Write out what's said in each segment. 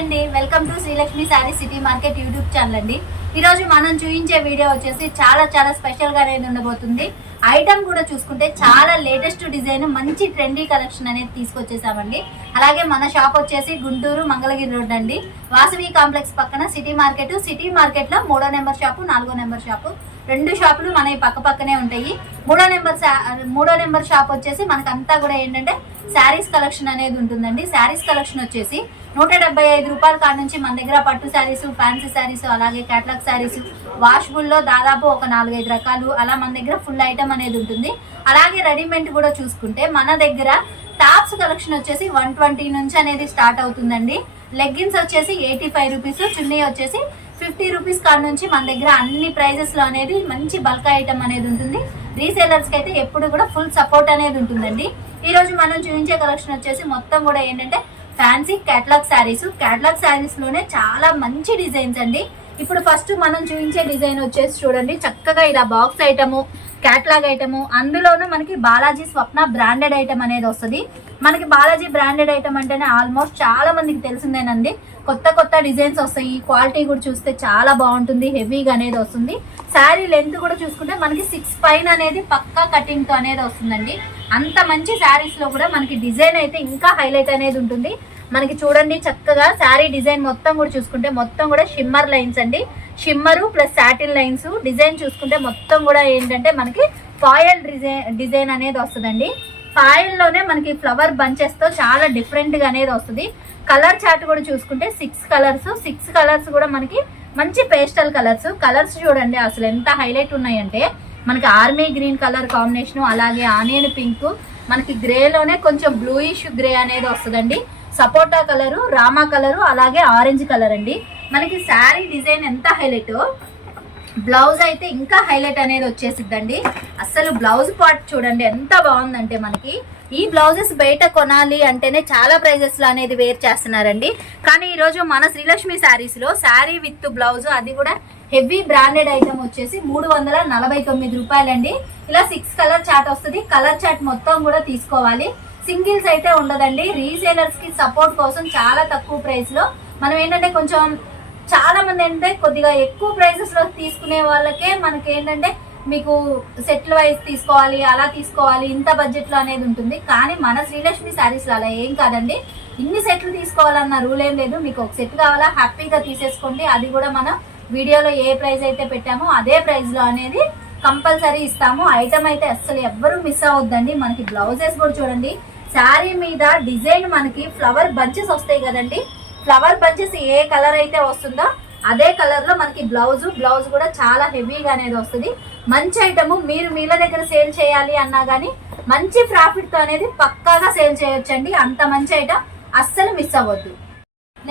అండి. Welcome to Srilakshmi sari city market YouTube channel అండి. ఈ రోజు మనం చూపించే వీడియో వచ్చేసి చాలా చాలా స్పెషల్గా అనేది ఉండబోతుంది. ఐటమ్ కూడా చూసుకుంటే చాలా లేటెస్ట్ డిజైన్ మంచి ట్రెండీ కలెక్షన్ అనేది తీసుకొచ్చేసామండి. అలాగే మన షాప్ వచ్చేసి గుంటూరు మంగళగిరి రోడ్ అండి. వాసవి కాంప్లెక్స్ పక్కన సిటీ మార్కెట్ సిటీ మార్కెట్లో మూడో నెంబర్ షాపు నాలుగో నెంబర్ షాపు. రెండు షాపులు మన పక్క పక్కనే ఉంటాయి. మూడో నెంబర్ మూడో నెంబర్ షాప్ వచ్చేసి మనకంతా కూడా ఏంటంటే శారీస్ కలెక్షన్ అనేది ఉంటుందండి. శారీస్ కలెక్షన్ వచ్చేసి నూట డెబ్బై ఐదు రూపాయల కాడ నుంచి మన దగ్గర పట్టు శారీస్ ఫ్యాన్సీ శారీస్ అలాగే కేటలాగ్ శారీస్ వాష్బుల్లో దాదాపు ఒక నాలుగైదు రకాలు అలా మన దగ్గర ఫుల్ ఐటమ్ అనేది ఉంటుంది. అలాగే రెడీమేడ్ కూడా చూసుకుంటే మన దగ్గర టాప్స్ కలెక్షన్ వచ్చేసి వన్ ట్వంటీ నుంచి అనేది స్టార్ట్ అవుతుందండి. లెగ్గిన్స్ వచ్చేసి ఎయిటీ ఫైవ్ రూపీస్ చున్నీ వచ్చేసి ఫిఫ్టీ రూపీస్ కాడ నుంచి మన దగ్గర అన్ని ప్రైజెస్లో అనేది మంచి బల్క్ ఐటమ్ అనేది ఉంటుంది. రీసేలర్స్కి అయితే ఎప్పుడు కూడా ఫుల్ సపోర్ట్ అనేది ఉంటుందండి. ఈరోజు మనం చూపించే కలెక్షన్ వచ్చేసి మొత్తం కూడా ఏంటంటే ఫ్యాన్సీ క్యాట్లాగ్ శారీస్. క్యాట్లాగ్ శారీస్లోనే చాలా మంచి డిజైన్స్ అండి. ఇప్పుడు ఫస్ట్ మనం చూపించే డిజైన్ వచ్చేసి చూడండి. చక్కగా ఇలా బాక్స్ ఐటము క్యాట్లాగ్ ఐటము అందులోనూ మనకి బాలాజీ స్వప్న బ్రాండెడ్ ఐటమ్ అనేది వస్తుంది. మనకి బాలాజీ బ్రాండెడ్ ఐటమ్ అంటేనే ఆల్మోస్ట్ చాలా మందికి తెలిసిందేనండి. కొత్త కొత్త డిజైన్స్ వస్తాయి. క్వాలిటీ కూడా చూస్తే చాలా బాగుంటుంది. హెవీగా అనేది వస్తుంది. శారీ లెంత్ కూడా చూసుకుంటే మనకి సిక్స్ పైన అనేది పక్కా కటింగ్తో అనేది వస్తుందండి. అంత మంచి శారీస్లో కూడా మనకి డిజైన్ అయితే ఇంకా హైలైట్ అనేది ఉంటుంది. మనకి చూడండి చక్కగా శారీ డిజైన్ మొత్తం కూడా చూసుకుంటే మొత్తం కూడా షిమ్మర్ లైన్స్ అండి. Shimmer plus satin lines design చూసుకుంటే మొత్తం కూడా ఏంటంటే మనకి పాయల్ డిజైన్ డిజైన్ అనేది వస్తుందండి. ఫాయిల్లోనే మనకి ఫ్లవర్ బంచెస్తో చాలా డిఫరెంట్గా అనేది వస్తుంది. కలర్ చార్ట్ కూడా చూసుకుంటే సిక్స్ కలర్స్ సిక్స్ కలర్స్ కూడా మనకి మంచి పేస్టల్ కలర్స్. కలర్స్ చూడండి అసలు ఎంత హైలైట్ ఉన్నాయంటే మనకి ఆర్మీ గ్రీన్ కలర్ కాంబినేషన్ అలాగే ఆనియన్ పింక్ మనకి గ్రేలోనే కొంచెం బ్లూయిష్ గ్రే అనేది వస్తుందండి. సపోటా కలరు రామా కలరు అలాగే ఆరెంజ్ కలర్ అండి. మనకి శారీ డిజైన్ ఎంత హైలైట్ బ్లౌజ్ అయితే ఇంకా హైలైట్ అనేది వచ్చేసిద్దండి. అసలు బ్లౌజ్ పార్ట్ చూడండి ఎంత బాగుందంటే మనకి. ఈ బ్లౌజెస్ బయట కొనాలి అంటేనే చాలా ప్రైజెస్లో అనేది వేర్ చేస్తున్నారండి. కానీ ఈరోజు మన శ్రీలక్ష్మి శారీస్లో శారీ విత్ బ్లౌజ్ అది కూడా హెవీ బ్రాండెడ్ ఐటమ్ వచ్చేసి మూడు వందల నలభై తొమ్మిది రూపాయలండి. ఇలా సిక్స్ కలర్ చాట్ వస్తుంది. కలర్ చాట్ మొత్తం కూడా తీసుకోవాలి. సింగిల్స్ అయితే ఉండదండి. రీసేలర్స్కి సపోర్ట్ కోసం చాలా తక్కువ ప్రైస్లో. మనం ఏంటంటే కొంచెం చాలా మంది ఏంటంటే కొద్దిగా ఎక్కువ ప్రైసెస్లో తీసుకునే వాళ్ళకే మనకి ఏంటంటే మీకు సెట్లు వైజ్ తీసుకోవాలి అలా తీసుకోవాలి ఇంత బడ్జెట్లో అనేది ఉంటుంది. కానీ మన శ్రీలక్ష్మి శారీస్ అలా ఏం కాదండి. ఇన్ని సెట్లు తీసుకోవాలన్న రూల్ ఏం లేదు. మీకు ఒక సెట్ కావాలా హ్యాపీగా తీసేసుకోండి. అది కూడా మనం వీడియోలో ఏ ప్రైస్ అయితే పెట్టామో అదే ప్రైస్లో అనేది కంపల్సరీ ఇస్తాము. ఐటమ్ అయితే అస్సలు ఎవ్వరూ మిస్ అవ్వద్దండి. మనకి బ్లౌజెస్ కూడా చూడండి. శారీ మీద డిజైన్ మనకి ఫ్లవర్ బంచెస్ వస్తాయి కదండి. ఫ్లవర్ బంచెస్ ఏ కలర్ అయితే వస్తుందో అదే కలర్లో మనకి బ్లౌజ్ బ్లౌజ్ కూడా చాలా హెవీగా అనేది వస్తుంది. మంచి ఐటమ్ మీరు మీల దగ్గర సేల్ చేయాలి అన్నా గానీ మంచి ప్రాఫిట్తో అనేది పక్కాగా సేల్ చేయొచ్చండి. అంత మంచి ఐటమ్ అస్సలు మిస్ అవ్వద్దు.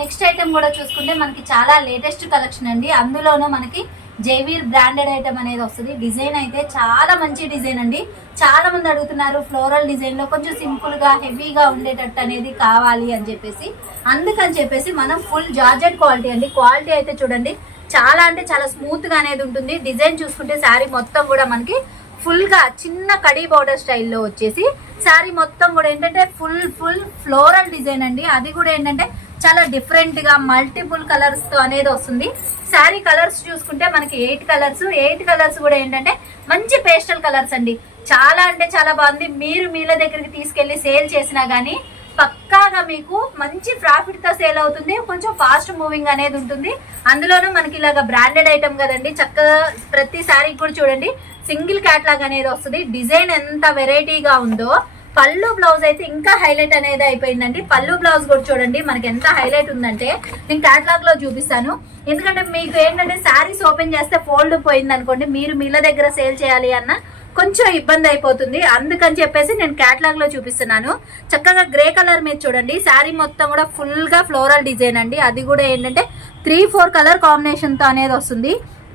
నెక్స్ట్ ఐటమ్ కూడా చూసుకుంటే మనకి చాలా లేటెస్ట్ కలెక్షన్ అండి. అందులోనూ మనకి జైవీర్ బ్రాండెడ్ ఐటమ్ అనేది వస్తుంది. డిజైన్ అయితే చాలా మంచి డిజైన్ అండి. చాలా మంది అడుగుతున్నారు ఫ్లోరల్ డిజైన్లో కొంచెం సింపుల్గా హెవీగా ఉండేటట్టు అనేది కావాలి అని చెప్పేసి. అందుకని చెప్పేసి మనం ఫుల్ జార్జెట్ క్వాలిటీ అండి. క్వాలిటీ అయితే చూడండి చాలా అంటే చాలా స్మూత్గా అనేది ఉంటుంది. డిజైన్ చూసుకుంటే శారీ మొత్తం కూడా మనకి ఫుల్గా చిన్న కడీ బార్డర్ స్టైల్లో వచ్చేసి శారీ మొత్తం కూడా ఏంటంటే ఫుల్ ఫుల్ ఫ్లోరల్ డిజైన్ అండి. అది కూడా ఏంటంటే చాలా డిఫరెంట్గా మల్టిపుల్ కలర్స్తో అనేది వస్తుంది. శారీ కలర్స్ చూసుకుంటే మనకి ఎయిట్ కలర్స్ ఎయిట్ కలర్స్ కూడా ఏంటంటే మంచి పేస్టల్ కలర్స్ అండి. చాలా అంటే చాలా బాగుంది. మీరు మీల దగ్గరికి తీసుకెళ్ళి సేల్ చేసినా గానీ పక్కాగా మీకు మంచి ప్రాఫిట్తో సేల్ అవుతుంది. కొంచెం ఫాస్ట్ మూవింగ్ అనేది ఉంటుంది. అందులోనూ మనకి ఇలాగ బ్రాండెడ్ ఐటమ్ కదండి. చక్కగా ప్రతి శారీ కూడా చూడండి. సింగిల్ క్యాట్లాగ్ అనేది వస్తుంది. డిజైన్ ఎంత వెరైటీగా ఉందో పళ్ళు బ్లౌజ్ అయితే ఇంకా హైలైట్ అనేది అయిపోయిందండి. పళ్ళు బ్లౌజ్ కూడా చూడండి మనకి ఎంత హైలైట్ ఉందంటే నేను క్యాట్లాగ్లో చూపిస్తాను. ఎందుకంటే మీకు ఏంటంటే శారీస్ ఓపెన్ చేస్తే ఫోల్డ్ పోయింది అనుకోండి మీరు మీల దగ్గర సేల్ చేయాలి అన్న కొంచెం ఇబ్బంది అయిపోతుంది. అందుకని చెప్పేసి నేను క్యాట్లాగ్లో చూపిస్తున్నాను. చక్కగా గ్రే కలర్ మీద చూడండి శారీ మొత్తం కూడా ఫుల్గా ఫ్లోరల్ డిజైన్ అండి. అది కూడా ఏంటంటే త్రీ ఫోర్ కలర్ కాంబినేషన్తో అనేది వస్తుంది.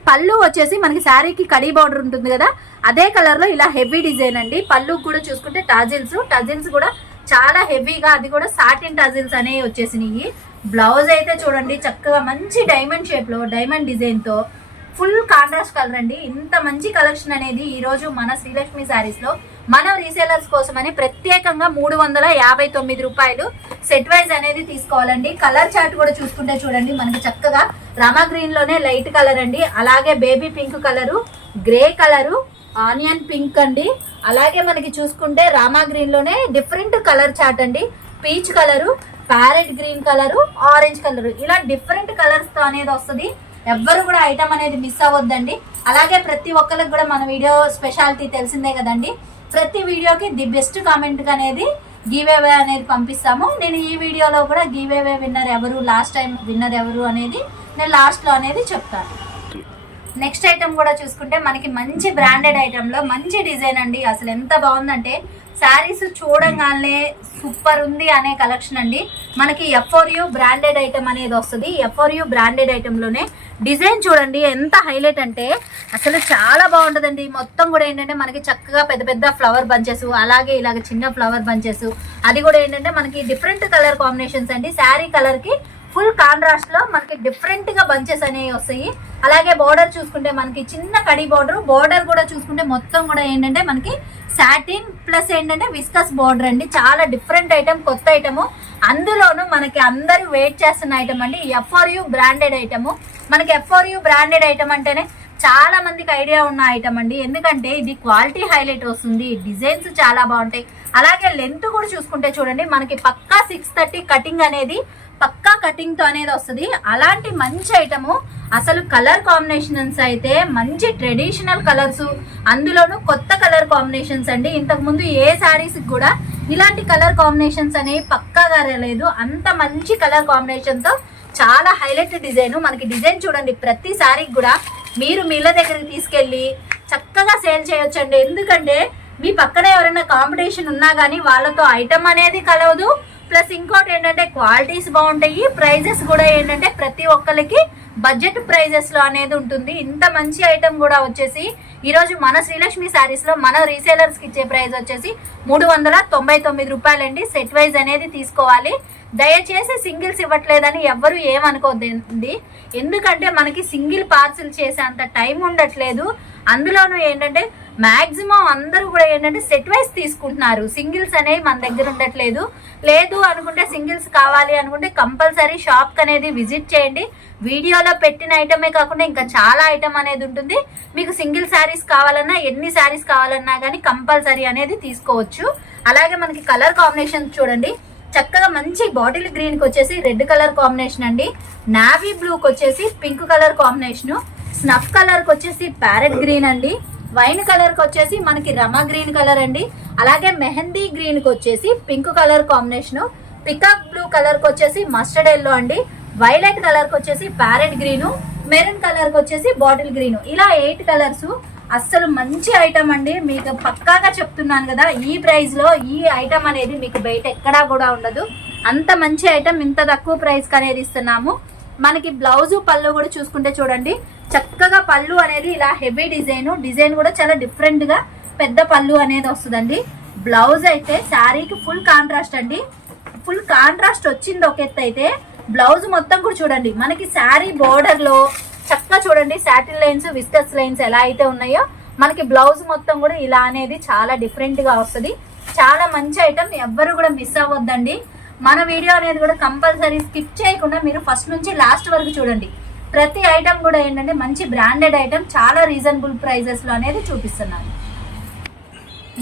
పళ్ళు వచ్చేసి మనకి శారీకి కడీ బార్డర్ ఉంటుంది కదా అదే కలర్లో ఇలా హెవీ డిజైన్ అండి. పళ్ళు కూడా చూసుకుంటే టజిల్స్ టజిల్స్ కూడా చాలా హెవీగా అది కూడా సాటిన్ టజిల్స్ అనేవి వచ్చేసినాయి. బ్లౌజ్ అయితే చూడండి చక్కగా మంచి డైమండ్ షేప్లో డైమండ్ డిజైన్తో ఫుల్ కాంట్రాస్ట్ కలర్ అండి. ఇంత మంచి కలెక్షన్ అనేది ఈ రోజు మన శ్రీలక్ష్మి శారీస్లో మనం రీసేలర్స్ కోసమని ప్రత్యేకంగా మూడు వందల యాభై తొమ్మిది రూపాయలు సెట్ వైజ్ అనేది తీసుకోవాలండి. కలర్ చార్ట్ కూడా చూసుకుంటే చూడండి మనకి చక్కగా రామా గ్రీన్లోనే లైట్ కలర్ అండి. అలాగే baby pink colour grey colour onion pink అండి. అలాగే మనకి చూసుకుంటే రామా గ్రీన్లోనే డిఫరెంట్ కలర్ చార్ట్ అండి. Peach colour parrot green colour orange colour ఇలా డిఫరెంట్ కలర్స్తో అనేది వస్తుంది. ఎవ్వరు కూడా ఐటమ్ అనేది మిస్ అవ్వద్దండి. అలాగే ప్రతి ఒక్కరికి కూడా మన వీడియో స్పెషాలిటీ తెలిసిందే కదండి. ప్రతి వీడియోకి ది బెస్ట్ కామెంట్ అనేది గివేవే అనేది పంపిస్తాము. నేను ఈ వీడియోలో కూడా గివేవే విన్నర్ ఎవరు లాస్ట్ టైం విన్నర్ ఎవరు అనేది నేను లాస్ట్లో అనేది చెప్తాను. నెక్స్ట్ ఐటమ్ కూడా చూసుకుంటే మనకి మంచి బ్రాండెడ్ ఐటెంలో మంచి డిజైన్ అండి. అసలు ఎంత బాగుందంటే శారీస్ చూడంగానే సూపర్ ఉంది అనే కలెక్షన్ అండి. మనకి ఎఫ్ఓరియు బ్రాండెడ్ ఐటమ్ అనేది వస్తుంది. ఎఫ్ఓరియు బ్రాండెడ్ ఐటెంలోనే డిజైన్ చూడండి ఎంత హైలైట్ అంటే అసలు చాలా బాగుంటుందండి. మొత్తం కూడా ఏంటంటే మనకి చక్కగా పెద్ద పెద్ద ఫ్లవర్ బంచెస్ అలాగే ఇలాగ చిన్న ఫ్లవర్ బంచెస్ అది కూడా ఏంటంటే మనకి డిఫరెంట్ కలర్ కాంబినేషన్స్ అండి. శారీ కలర్కి ఫుల్ కాంట్రాస్ట్లో మనకి డిఫరెంట్గా బంచెస్ అనేవి వస్తాయి. అలాగే బోర్డర్ చూసుకుంటే మనకి చిన్న కడి బోర్డర్ బోర్డర్ కూడా చూసుకుంటే మొత్తం కూడా ఏంటంటే మనకి సాటిన్ ప్లస్ ఏంటంటే విస్కస్ బోర్డర్ అండి. చాలా డిఫరెంట్ ఐటమ్ కొత్త ఐటమ్ అందులోనూ మనకి అందరూ వెయిట్ చేస్తున్న ఐటమ్ అండి. ఎఫ్ఆర్యు బ్రాండెడ్ ఐటమ్ మనకి ఎఫ్ఆర్యు బ్రాండెడ్ ఐటమ్ అంటేనే చాలా మందికి ఐడియా ఉన్న ఐటమ్ అండి. ఎందుకంటే ఇది క్వాలిటీ హైలైట్ వస్తుంది. డిజైన్స్ చాలా బాగుంటాయి. అలాగే లెంత్ కూడా చూసుకుంటే చూడండి. మనకి పక్కా సిక్స్ థర్టీ కటింగ్ అనేది పక్కా కటింగ్తో అనేది వస్తుంది. అలాంటి మంచి ఐటము అసలు కలర్ కాంబినేషన్స్ అయితే మంచి ట్రెడిషనల్ కలర్స్ అందులోనూ కొత్త కలర్ కాంబినేషన్స్ అండి. ఇంతకుముందు ఏ శారీస్కి కూడా ఇలాంటి కలర్ కాంబినేషన్స్ అనేవి పక్కాగా రాలేదు. అంత మంచి కలర్ కాంబినేషన్తో చాలా హైలైట్ డిజైన్ మనకి డిజైన్ చూడండి ప్రతి శారీకి కూడా మీరు మీళ్ళ దగ్గరికి తీసుకెళ్ళి చక్కగా సేల్ చేయొచ్చండి. ఎందుకంటే మీ పక్కన ఎవరైనా కాంపిటీషన్ ఉన్నా కానీ వాళ్ళతో ఐటమ్ అనేది కలవదు. ప్లస్ ఇంకోటి ఏంటంటే క్వాలిటీస్ బాగుంటాయి ప్రైజెస్ కూడా ఏంటంటే ప్రతి ఒక్కరికి బడ్జెట్ ప్రైజెస్లో అనేది ఉంటుంది. ఇంత మంచి ఐటమ్ కూడా వచ్చేసి ఈరోజు మన శ్రీలక్ష్మి శారీస్లో మన రీసేలర్స్కి ఇచ్చే ప్రైస్ వచ్చేసి మూడు వందల తొంభై తొమ్మిది రూపాయలండి. సెట్ వైజ్ అనేది తీసుకోవాలి. దయచేసి సింగిల్స్ ఇవ్వట్లేదని ఎవ్వరు ఏమనుకోదండి ఎందుకంటే మనకి సింగిల్ పార్సిల్ చేసేంత టైం ఉండట్లేదు. అందులోనూ ఏంటంటే మాక్సిమం అందరూ కూడా ఏంటంటే సెట్ వైజ్ తీసుకుంటున్నారు. సింగిల్స్ అనేవి మన దగ్గర ఉండట్లేదు. లేదు అనుకుంటే సింగిల్స్ కావాలి అనుకుంటే కంపల్సరీ షాప్ అనేది విజిట్ చేయండి. వీడియోలో పెట్టిన ఐటమే కాకుండా ఇంకా చాలా ఐటమ్ అనేది ఉంటుంది. మీకు సింగిల్ శారీస్ కావాలన్నా ఎన్ని శారీస్ కావాలన్నా కానీ కంపల్సరీ అనేది తీసుకోవచ్చు. అలాగే మనకి కలర్ కాంబినేషన్ చూడండి. చక్కగా మంచి బాటిల్ గ్రీన్కి వచ్చేసి రెడ్ కలర్ కాంబినేషన్ అండి. నావీ బ్లూకి వచ్చేసి పింక్ కలర్ కాంబినేషన్. స్నఫ్ కలర్కి వచ్చేసి ప్యారెట్ గ్రీన్ అండి. వైన్ కలర్కి వచ్చేసి మనకి రమా గ్రీన్ కలర్ అండి. అలాగే మెహందీ గ్రీన్కి వచ్చేసి pink colour combination. Peacock blue కలర్కి వచ్చేసి మస్టర్డ్ ఎల్లో అండి. వైలెట్ కలర్కి వచ్చేసి ప్యారెట్ గ్రీన్. మెరూన్ కలర్కి వచ్చేసి బాటిల్ గ్రీన్. ఇలా ఎయిట్ కలర్స్ అస్సలు మంచి ఐటమ్ అండి. మీకు పక్కాగా చెప్తున్నాను కదా ఈ ప్రైస్లో ఈ ఐటమ్ అనేది మీకు బయట ఎక్కడా కూడా ఉండదు. అంత మంచి ఐటమ్ ఇంత తక్కువ ప్రైస్కి అనేది ఇస్తున్నాము. మనకి బ్లౌజు పళ్ళు కూడా చూసుకుంటే చూడండి. చక్కగా పళ్ళు అనేది ఇలా హెవీ డిజైన్ డిజైన్ కూడా చాలా డిఫరెంట్గా పెద్ద పళ్ళు అనేది వస్తుందండి. బ్లౌజ్ అయితే శారీకి ఫుల్ కాంట్రాస్ట్ అండి. ఫుల్ కాంట్రాస్ట్ వచ్చింది ఒక ఎత్తు అయితే. బ్లౌజ్ మొత్తం కూడా చూడండి. మనకి శారీ బోర్డర్లో చక్కగా చూడండి సాటిల్ లైన్స్ విస్కస్ లైన్స్ ఎలా అయితే ఉన్నాయో మనకి బ్లౌజ్ మొత్తం కూడా ఇలా అనేది చాలా డిఫరెంట్గా వస్తుంది. చాలా మంచి ఐటమ్ ఎవ్వరు కూడా మిస్ అవ్వద్దండి. మన వీడియో అనేది కూడా కంపల్సరీ స్కిప్ చేయకుండా మీరు ఫస్ట్ నుంచి లాస్ట్ వరకు చూడండి. ప్రతి ఐటమ్ కూడా ఏంటంటే మంచి బ్రాండెడ్ ఐటమ్ చాలా రీజనబుల్ ప్రైజెస్లో అనేది చూపిస్తున్నాను.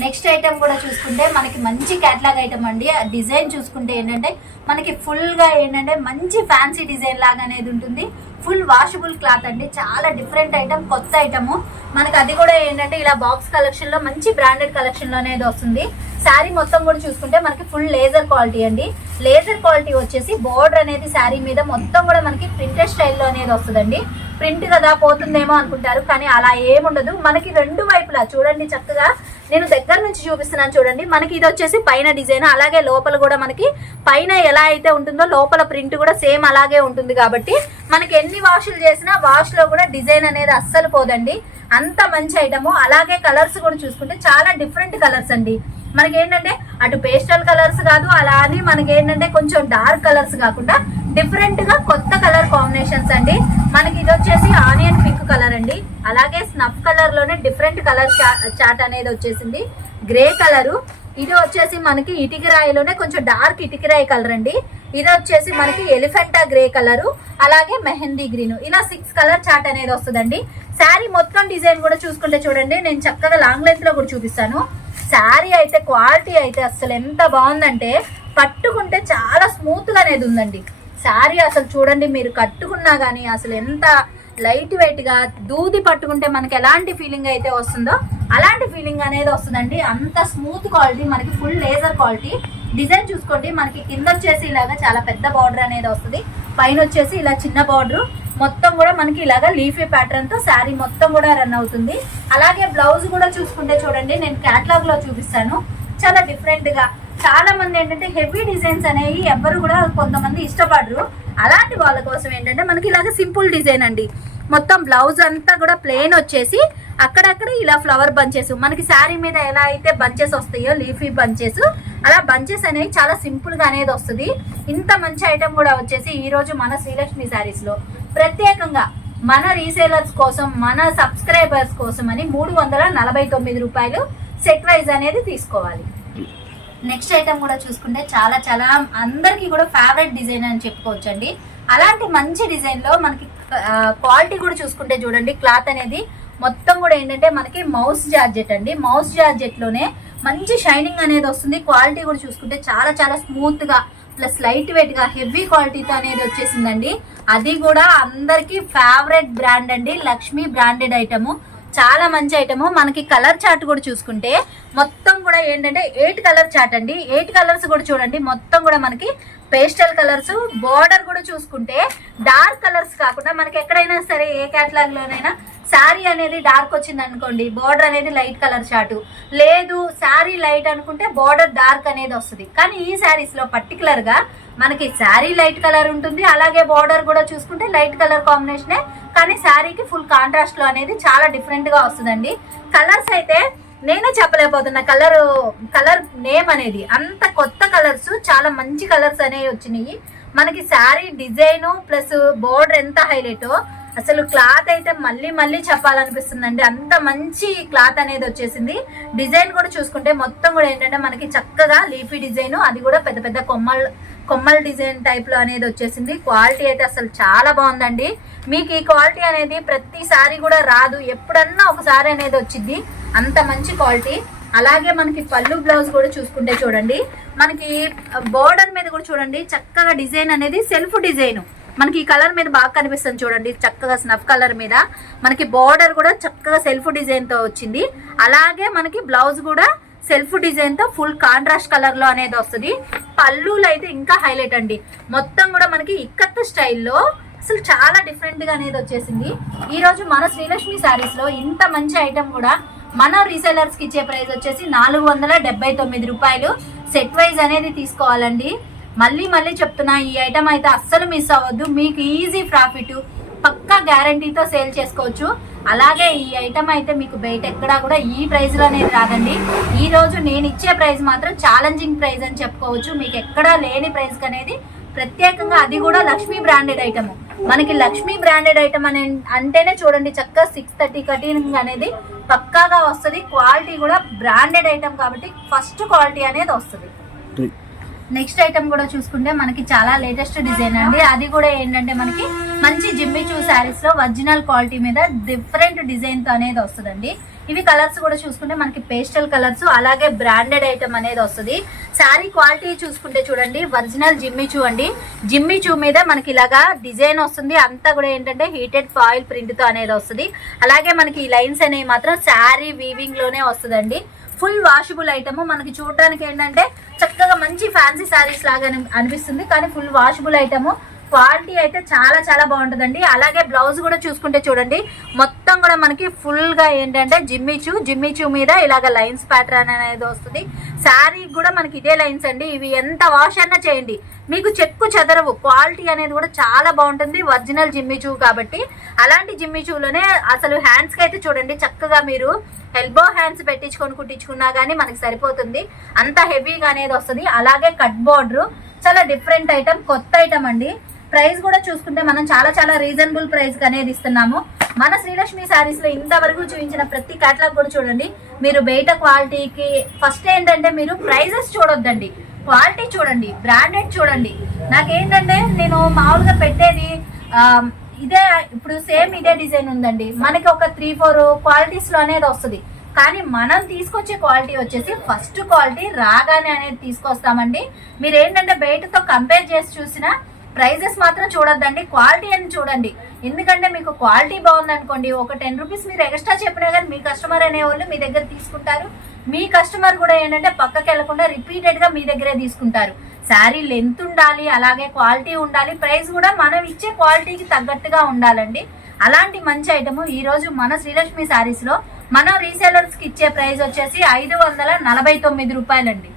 నెక్స్ట్ ఐటమ్ కూడా చూసుకుంటే మనకి మంచి క్యాట్లాగ్ ఐటమ్ అండి. ఆ డిజైన్ చూసుకుంటే ఏంటంటే మనకి ఫుల్గా ఏంటంటే మంచి ఫ్యాన్సీ డిజైన్ లాగా అనేది ఉంటుంది. ఫుల్ వాషబుల్ క్లాత్ అండి. చాలా డిఫరెంట్ ఐటమ్ కొత్త ఐటమ్. మనకి అది కూడా ఏంటంటే ఇలా బాక్స్ కలెక్షన్లో మంచి బ్రాండెడ్ కలెక్షన్లో అనేది వస్తుంది. శారీ మొత్తం కూడా చూసుకుంటే మనకి ఫుల్ లేజర్ క్వాలిటీ అండి. లేజర్ క్వాలిటీ వచ్చేసి బోర్డర్ అనేది శారీ మీద మొత్తం కూడా మనకి ప్రింటెడ్ స్టైల్లో అనేది వస్తుందండి. ప్రింట్ కదా పోతుందేమో అనుకుంటారు కానీ అలా ఏముండదు. మనకి రెండు వైపులా చూడండి చక్కగా. నేను దగ్గర నుంచి చూపిస్తున్నాను చూడండి. మనకి ఇది వచ్చేసి పైన డిజైన్ అలాగే లోపల కూడా మనకి పైన ఎలా అయితే ఉంటుందో లోపల ప్రింట్ కూడా సేమ్ అలాగే ఉంటుంది కాబట్టి మనకి ఎన్ని వాషులు చేసినా వాష్లో కూడా డిజైన్ అనేది అస్సలు పోదండి. అంత మంచి ఐటమ్ అలాగే కలర్స్ కూడా చూసుకుంటే చాలా డిఫరెంట్ కలర్స్ అండి. మనకి ఏంటంటే అటు పేస్టల్ కలర్స్ కాదు అలా అని మనకి ఏంటంటే కొంచెం డార్క్ కలర్స్ కాకుండా డిఫరెంట్గా కొత్త కలర్ కాంబినేషన్స్ అండి. మనకి ఇది వచ్చేసి ఆనియన్ పింక్ కలర్ అండి. అలాగే స్నఫ్ కలర్లోనే డిఫరెంట్ కలర్ చాట్ అనేది వచ్చేసింది. Grey colour. ఇది వచ్చేసి మనకి ఇటికిరాయిలోనే కొంచెం డార్క్ ఇటికిరాయి కలర్ అండి. ఇది వచ్చేసి మనకి ఎలిఫెంటా గ్రే కలరు. అలాగే మెహందీ గ్రీన్. ఇలా సిక్స్ కలర్ చాట్ అనేది వస్తుందండి. శారీ మొత్తం డిజైన్ కూడా చూసుకుంటే చూడండి. నేను చక్కగా లాంగ్ లెంత్లో కూడా చూపిస్తాను. శారీ అయితే క్వాలిటీ అయితే అసలు ఎంత బాగుందంటే పట్టుకుంటే చాలా స్మూత్గా అనేది ఉందండి. శారీ అసలు చూడండి మీరు కట్టుకున్నా కానీ అసలు ఎంత లైట్ వెయిట్గా దూది పట్టుకుంటే మనకి ఎలాంటి ఫీలింగ్ అయితే వస్తుందో అలాంటి ఫీలింగ్ అనేది వస్తుందండి. అంత స్మూత్ క్వాలిటీ మనకి ఫుల్ లేజర్ క్వాలిటీ. డిజైన్ చూసుకోండి మనకి కింద వచ్చేసి ఇలాగా చాలా పెద్ద బార్డర్ అనేది వస్తుంది. పైన వచ్చేసి ఇలా చిన్న బార్డరు. మొత్తం కూడా మనకి ఇలాగా లీఫీ ప్యాటర్న్తో శారీ మొత్తం కూడా రన్ అవుతుంది. అలాగే బ్లౌజ్ కూడా చూసుకుంటే చూడండి నేను క్యాట్లాగ్లో చూపిస్తాను. చాలా డిఫరెంట్గా. చాలా మంది ఏంటంటే హెవీ డిజైన్స్ అనేవి ఎవరు కూడా కొంతమంది ఇష్టపడరు. అలాంటి వాళ్ళ కోసం ఏంటంటే మనకి ఇలాగ సింపుల్ డిజైన్ అండి. మొత్తం బ్లౌజ్ అంతా కూడా ప్లెయిన్ వచ్చేసి అక్కడక్కడ ఇలా ఫ్లవర్ బంచెస్ మనకి శారీ మీద ఎలా అయితే బంచెస్ వస్తాయో లీఫీ బంచెస్ అలా బంచెస్ అనేవి చాలా సింపుల్గా అనేది వస్తుంది. ఇంత మంచి ఐటమ్ కూడా వచ్చేసి ఈ రోజు మన శ్రీలక్ష్మి శారీస్లో ప్రత్యేకంగా మన రీసేలర్స్ కోసం మన సబ్స్క్రైబర్స్ కోసం అని మూడు వందల నలభై తొమ్మిది రూపాయలు సెట్ వైజ్ అనేది తీసుకోవాలి. నెక్స్ట్ ఐటమ్ కూడా చూసుకుంటే చాలా చాలా అందరికీ కూడా ఫేవరెట్ డిజైన్ అని చెప్పుకోవచ్చు అండి అలాంటి మంచి డిజైన్లో మనకి క్వాలిటీ కూడా చూసుకుంటే చూడండి క్లాత్ అనేది మొత్తం కూడా ఏంటంటే మనకి మౌస్ జార్జెట్ అండి. మౌస్ జార్జెట్లోనే లోనే మంచి షైనింగ్ అనేది వస్తుంది. క్వాలిటీ కూడా చూసుకుంటే చాలా చాలా స్మూత్గా ప్లస్ లైట్ వెయిట్గా హెవీ క్వాలిటీతో అనేది వచ్చేసిందండి. అది కూడా అందరికి ఫేవరెట్ బ్రాండ్ అండి. లక్ష్మీ బ్రాండెడ్ ఐటము చాలా మంచి ఐటమ్ మనకి కలర్ చార్ట్ కూడా చూసుకుంటే మొత్తం కూడా ఏంటంటే ఎయిట్ కలర్ చార్ట్ అండి. ఎయిట్ కలర్స్ కూడా చూడండి. మొత్తం కూడా మనకి పేస్టల్ కలర్స్ బార్డర్ కూడా చూసుకుంటే డార్క్ కలర్స్ కాకుండా మనకి ఎక్కడైనా సరే ఏ క్యాటలాగ్ లోనైనా శారీ అనేది డార్క్ వచ్చింది అనుకోండి బార్డర్ అనేది లైట్ కలర్ చార్ట్ లేదు శారీ లైట్ అనుకుంటే బార్డర్ డార్క్ అనేది వస్తుంది. కానీ ఈ శారీస్లో పర్టికులర్గా మనకి శారీ లైట్ కలర్ ఉంటుంది అలాగే బార్డర్ కూడా చూసుకుంటే లైట్ కలర్ కాంబినేషనే కానీ శారీకి ఫుల్ కాంట్రాస్ట్లో అనేది చాలా డిఫరెంట్గా వస్తుందండి. కలర్స్ అయితే నేనే చెప్పలేకపోతున్నా. కలర్ కలర్ నేమ్ అనేది అంత కొత్త కలర్స్ చాలా మంచి కలర్స్ అనేవి వచ్చినాయి. మనకి శారీ డిజైన్ ప్లస్ బోర్డర్ ఎంత హైలైటో అసలు క్లాత్ అయితే మళ్ళీ మళ్ళీ చెప్పాలనిపిస్తుందండి. అంత మంచి క్లాత్ అనేది వచ్చేసింది. డిజైన్ కూడా చూసుకుంటే మొత్తం కూడా ఏంటంటే మనకి చక్కగా లీఫీ డిజైన్ అది కూడా పెద్ద పెద్ద కొమ్మల్ కొమ్మల డిజైన్ టైప్లో అనేది వచ్చేసింది. క్వాలిటీ అయితే అసలు చాలా బాగుందండి. మీకు ఈ క్వాలిటీ అనేది ప్రతిసారి కూడా రాదు. ఎప్పుడన్నా ఒకసారి అనేది వచ్చింది. అంత మంచి క్వాలిటీ. అలాగే మనకి పళ్ళు బ్లౌజ్ కూడా చూసుకుంటే చూడండి. మనకి బోర్డర్ మీద కూడా చూడండి. చక్కగా డిజైన్ అనేది సెల్ఫ్ డిజైన్. మనకి ఈ కలర్ మీద బాగా కనిపిస్తుంది చూడండి. చక్కగా స్నఫ్ కలర్ మీద. మనకి బోర్డర్ కూడా చక్కగా సెల్ఫ్ డిజైన్తో వచ్చింది. అలాగే మనకి బ్లౌజ్ కూడా సెల్ఫ్ డిజైన్తో ఫుల్ కాంట్రాస్ట్ కలర్లో అనేది వస్తుంది. పళ్ళులు అయితే ఇంకా హైలైట్ అండి. మొత్తం కూడా మనకి ఇక్కత్త స్టైల్లో అసలు చాలా డిఫరెంట్గా అనేది వచ్చేసింది. ఈరోజు మన శ్రీలక్ష్మి శారీస్లో ఇంత మంచి ఐటెం కూడా మన రీసెలర్స్కి ఇచ్చే ప్రైస్ వచ్చేసి నాలుగు వందల డెబ్బై తొమ్మిది రూపాయలు. సెట్ వైజ్ అనేది తీసుకోవాలండి. మళ్ళీ మళ్ళీ చెప్తున్నా ఈ ఐటమ్ అయితే అస్సలు మిస్ అవ్వద్దు. మీకు ఈజీ ప్రాఫిట్ పక్కా గ్యారంటీతో సేల్ చేసుకోవచ్చు. అలాగే ఈ ఐటమ్ అయితే మీకు బయట ఎక్కడా కూడా ఈ ప్రైస్లో అనేది రాదండి. ఈ రోజు నేను ఇచ్చే ప్రైస్ మాత్రం ఛాలెంజింగ్ ప్రైస్ అని చెప్పుకోవచ్చు. మీకు ఎక్కడా లేని ప్రైస్ అనేది ప్రత్యేకంగా అది కూడా లక్ష్మీ బ్రాండెడ్ ఐటమ్ మనకి లక్ష్మీ బ్రాండెడ్ ఐటమ్ అనే అంటేనే చూడండి చక్కగా సిక్స్ థర్టీ కటింగ్ అనేది పక్కాగా వస్తుంది. క్వాలిటీ కూడా బ్రాండెడ్ ఐటమ్ కాబట్టి ఫస్ట్ క్వాలిటీ అనేది వస్తుంది. నెక్స్ట్ ఐటమ్ కూడా చూసుకుంటే మనకి చాలా లేటెస్ట్ డిజైన్ అండి. అది కూడా ఏంటంటే మనకి మంచి జిమ్మి చూ శారీస్లో ఒరిజినల్ క్వాలిటీ మీద డిఫరెంట్ డిజైన్తో అనేది వస్తుందండి. ఇవి కలర్స్ కూడా చూసుకుంటే మనకి పేస్టల్ కలర్స్ అలాగే బ్రాండెడ్ ఐటమ్ అనేది వస్తుంది. శారీ క్వాలిటీ చూసుకుంటే చూడండి ఒరిజినల్ జిమ్మి చూ అండి. జిమ్మి చూ మీద మనకి ఇలాగా డిజైన్ వస్తుంది. అంతా కూడా ఏంటంటే హీటెడ్ ఫాయిల్ ప్రింట్తో అనేది వస్తుంది. అలాగే మనకి ఈ లైన్స్ అనేవి మాత్రం శారీ వీవింగ్లోనే వస్తుందండి. ఫుల్ వాషబుల్ ఐటమ్ మనకి చూడడానికి ఏంటంటే చక్కగా మంచి ఫ్యాన్సీ శారీస్ లాగా అని- అనిపిస్తుంది. కానీ ఫుల్ వాషబుల్ ఐటమ్ క్వాలిటీ అయితే చాలా చాలా బాగుంటుందండి. అలాగే బ్లౌజ్ కూడా చూసుకుంటే చూడండి. మొత్తం కూడా మనకి ఫుల్గా ఏంటంటే జిమ్మిచూ జిమ్మిచూ మీద ఇలాగ లైన్స్ ప్యాటర్న్ అనేది వస్తుంది. శారీ కూడా మనకి ఇదే లైన్స్ అండి. ఇవి ఎంత వాష్ అన్నా చేయండి. మీకు చెక్కు చెదరవు. క్వాలిటీ అనేది కూడా చాలా బాగుంటుంది. ఒరిజినల్ జిమ్మిచూ కాబట్టి. అలాంటి జిమ్మిచూలోనే అసలు హ్యాండ్స్కి అయితే చూడండి. చక్కగా మీరు ఎల్బో హ్యాండ్స్ పెట్టించుకొని కుట్టించుకున్నా కానీ మనకి సరిపోతుంది. అంత హెవీగా అనేది వస్తుంది. అలాగే కట్ బోర్డర్. చాలా డిఫరెంట్ ఐటమ్ కొత్త ఐటమ్ అండి. ప్రైస్ కూడా చూసుకుంటే మనం చాలా చాలా రీజనబుల్ ప్రైస్ అనేది ఇస్తున్నాము. మన శ్రీలక్ష్మి శారీస్లో ఇంతవరకు చూపించిన ప్రతి కేటలాగ్ కూడా చూడండి. మీరు బయట క్వాలిటీకి ఫస్ట్ ఏంటంటే మీరు ప్రైజెస్ చూడొద్దండి. క్వాలిటీ చూడండి. బ్రాండెడ్ చూడండి. నాకేంటంటే నేను మామూలుగా పెట్టేది ఇదే ఇప్పుడు సేమ్ ఇదే డిజైన్ ఉందండి. మనకి ఒక త్రీ ఫోర్ క్వాలిటీస్లో అనేది వస్తుంది. కానీ మనం తీసుకొచ్చే క్వాలిటీ వచ్చేసి ఫస్ట్ క్వాలిటీ రాగానే అనేది తీసుకొస్తామండి. మీరు ఏంటంటే బయటతో కంపేర్ చేసి చూసినా ప్రైజెస్ మాత్రం చూడొద్దండి క్వాలిటీ అని చూడండి. ఎందుకంటే మీకు క్వాలిటీ బాగుంది అనుకోండి ఒక టెన్ రూపీస్ మీరు ఎక్స్ట్రా చెప్పినా కానీ మీ కస్టమర్ అనే వాళ్ళు మీ దగ్గర తీసుకుంటారు. మీ కస్టమర్ కూడా ఏంటంటే పక్కకి వెళ్ళకుండా రిపీటెడ్గా మీ దగ్గరే తీసుకుంటారు. శారీ లెంత్ ఉండాలి అలాగే క్వాలిటీ ఉండాలి ప్రైస్ కూడా మనం ఇచ్చే క్వాలిటీకి తగ్గట్టుగా ఉండాలండి. అలాంటి మంచి ఐటమ్ ఈ రోజు మన శ్రీలక్ష్మి శారీస్లో మనం రీసేలర్స్కి ఇచ్చే ప్రైస్ వచ్చేసి ఐదు వందల నలభై తొమ్మిది రూపాయలండి.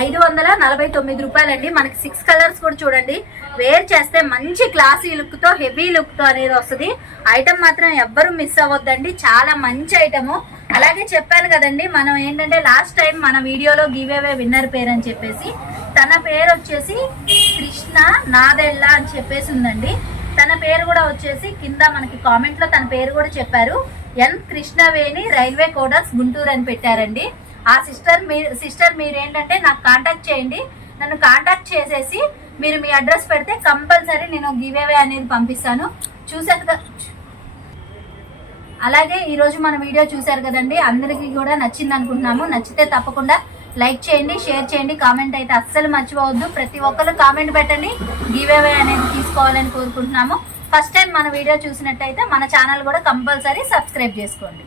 ఐదు వందల నలభై తొమ్మిది రూపాయలండి. మనకి సిక్స్ కలర్స్ కూడా చూడండి. వేర్ చేస్తే మంచి క్లాసీ లుక్తో హెవీ లుక్తో అనేది వస్తుంది. ఐటమ్ మాత్రం ఎవ్వరు మిస్ అవ్వద్దండి. చాలా మంచి ఐటము అలాగే చెప్పాను కదండి మనం ఏంటంటే లాస్ట్ టైం మన వీడియోలో గివ్ అవే విన్నర్ పేరు అని చెప్పేసి తన పేరు వచ్చేసి కృష్ణ నాదెళ్ళ అని చెప్పేసి ఉందండి. తన పేరు కూడా వచ్చేసి కింద మనకి కామెంట్లో తన పేరు కూడా చెప్పారు. N Krishnaveni railway coders Guntur అని పెట్టారండి. ఆ సిస్టర్ మీరు సిస్టర్ మీరు ఏంటంటే నాకు కాంటాక్ట్ చేయండి. నన్ను కాంటాక్ట్ చేసేసి మీరు మీ అడ్రస్ పెడితే కంపల్సరీ నేను గివ్ అవే అనేది పంపిస్తాను. చూసారు కదా అలాగే ఈరోజు మన వీడియో చూశారు కదండి. అందరికీ కూడా నచ్చింది అనుకుంటున్నాము. నచ్చితే తప్పకుండా లైక్ చేయండి షేర్ చేయండి కామెంట్ అయితే అస్సలు మర్చిపోవద్దు. ప్రతి ఒక్కరు కామెంట్ పెట్టండి గివ్ అవే అనేది తీసుకోవాలని కోరుకుంటున్నాము. ఫస్ట్ టైం మన వీడియో చూసినట్టయితే మన ఛానల్ కూడా కంపల్సరీ సబ్స్క్రైబ్ చేసుకోండి.